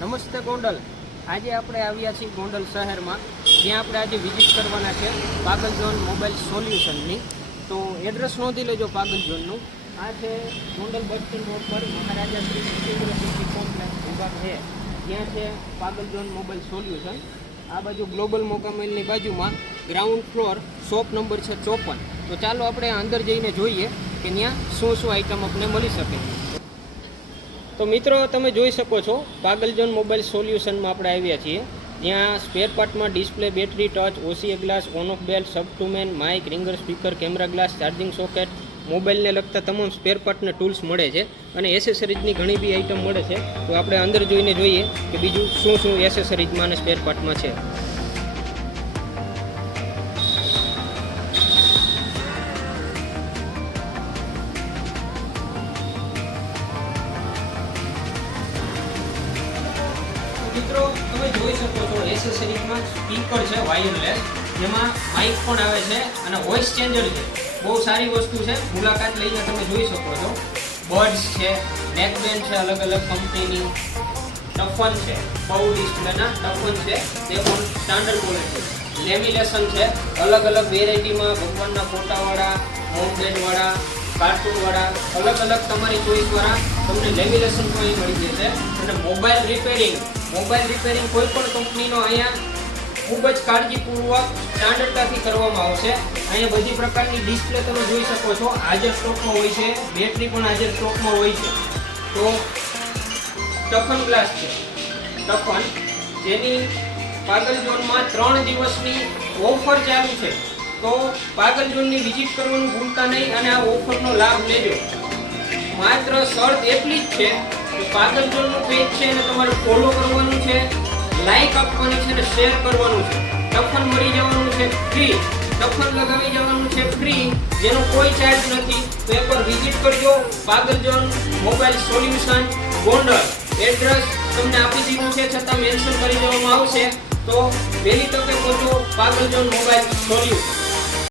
નમસ્તે ગોંડલ. આજે આપણે આવ્યા છીએ ગોંડલ શહેરમાં, જ્યાં આપણે આજે વિઝિટ કરવાના છે પાગલ ઝોન મોબાઈલ સોલ્યુશનની. તો એડ્રેસ નોંધી લેજો પાગલ ઝોનનું. આ છે ગોંડલ બસ સ્ટેન્ડ રોડ પર મહારાજા શ્રી સિટી કોમ્પ્લેક્સ વિભાગ છે, ત્યાં છે પાગલ ઝોન મોબાઈલ સોલ્યુશન. આ બાજુ ગ્લોબલ મોકામેલની બાજુમાં ગ્રાઉન્ડ ફ્લોર શોપ નંબર છે 54. તો ચાલો આપણે અંદર જઈને જોઈએ કે ત્યાં શું શું આઈટમ આપણને મળી શકે. તો મિત્રો, તમે જોઈ શકો છો પાગલ ઝોન મોબાઈલ સોલ્યુશનમાં આપણે આવ્યા છીએ, જ્યાં સ્પેર પાર્ટમાં display, battery, touch, OCA glass, on off bell, sub to main, mic, ringer speaker, camera glass, charging socket, મોબાઈલને લગતા તમામ સ્પેર પાર્ટને ટૂલ્સ મળે છે અને એસેસરીઝની ઘણી બી આઈટમ મળે છે. તો આપણે અંદર જોઈને જોઈએ કે બીજું શું શું એસેસરીઝમાં અને સ્પેર પાર્ટમાં છે. મિત્રો, તમે જોઈ શકો છો એસેસરીઝમાં સ્પીકર છે વાયરલેસ, જેમાં માઇક પણ આવે છે અને વોઇસ ચેન્જર છે. બહુ સારી વસ્તુ છે, મુલાકાત લઈને તમે જોઈ શકો છો. બર્ડ્સ છે, નેકબેન્ડ છે અલગ અલગ કંપનીની, ટફન છે, પૌ ડિસ્પ્લેના ટફન છે, તે પણ સ્ટાન્ડર્ડ ક્વોલિટી. લેમિનેશન છે અલગ અલગ વેરાયટીમાં, ભગવાનના ફોટાવાળા, હોમ બેડવાળા, કાર્ટૂનવાળા, અલગ અલગ તમારી ચોઈસવાળા તમને લેમિનેશન પણ અહીં મળી જશે. અને મોબાઈલ રિપેરિંગ કોઈ પણ કંપનીનો અહીંયા ખૂબ જ કાળજીપૂર્વક સ્ટાન્ડર્ડતાથી કરવામાં આવશે. અહીંયા બધી પ્રકારની ડિસ્પ્લે તમે જોઈ શકો છો, હાજર સ્ટોકમાં હોય છે. બેટરી પણ હાજર સ્ટોકમાં હોય છે. તો ટફન ગ્લાસ છે, ટફન, જેની પાગલ ઝોનમાં 3 દિવસની ઓફર ચાલુ છે. તો પાગલ ઝોનની વિઝિટ કરવાનું ભૂલતા નહીં અને આ ઓફરનો લાભ લેજો. માત્ર શરત એટલી જ છે કે પાગલ ઝોનનું પેજ છે એને તમારે ફોલો કરવાનું છે, લાઈક આપવાની છે અને શેર કરવાનું છે. ટફન મળી જવાનું છે ફ્રી, ટફન લગાવી જવાનું છે ફ્રી, જેનો કોઈ ચાર્જ નથી. તો એકવાર વિઝિટ કરજો પાગલ zone mobile solution Gondal. Address તમને આપી દીધું છે, છતાં મેન્શન કરી દેવામાં આવશે. તો વહેલી તકે પહોંચો પાગલ ઝોન મોબાઈલ સોલ્યુશન.